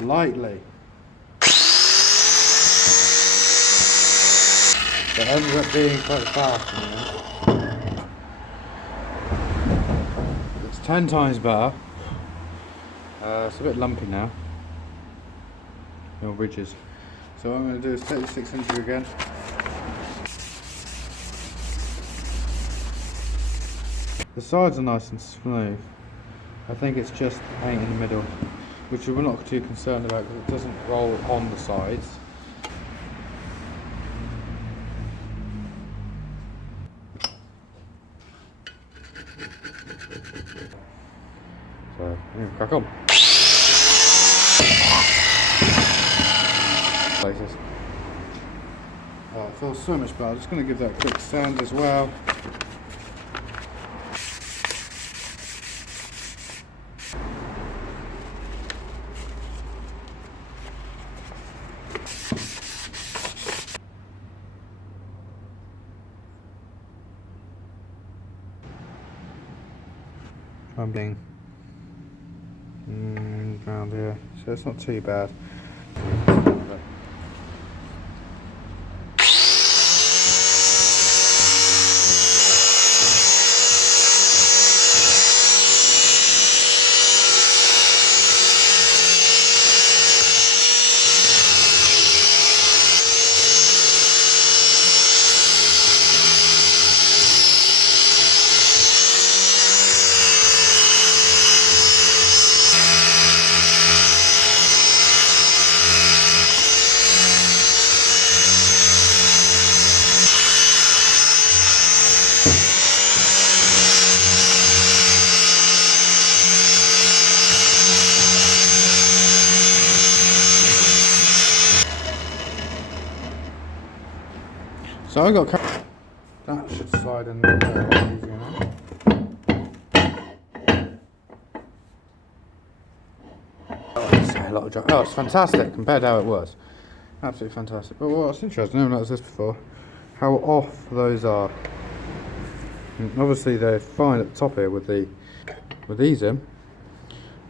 lightly. It ends up being quite fast in the end. It's 10 times better. It's a bit lumpy now. No ridges. So what I'm going to do is take the 600 again. The sides are nice and smooth. I think it's just the paint in the middle, which we're not too concerned about because it doesn't roll on the sides. So, yeah, crack on. Places. Oh, it feels so much better. I'm just going to give that a quick sand as well. I'm being around here, so it's not too bad. So I got that should slide in there easier now. Oh, it's fantastic compared to how it was. Absolutely fantastic. But what's interesting, I never noticed this before, how off those are. And obviously they're fine at the top here with these in,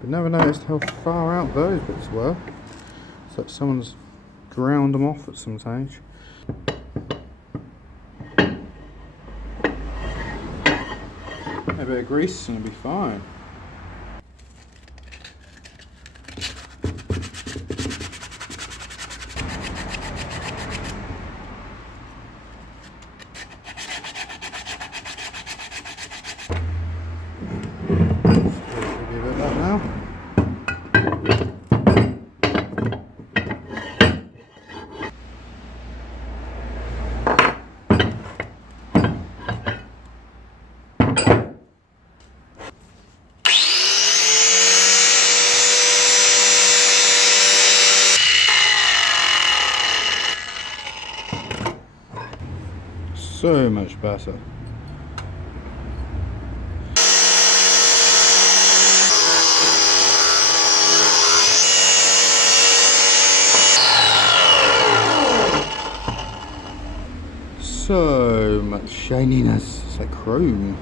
but never noticed how far out those bits were. It's like someone's ground them off at some stage. A bit of grease and it'll be fine. Give it that now. So much better. So much shininess. It's like chrome.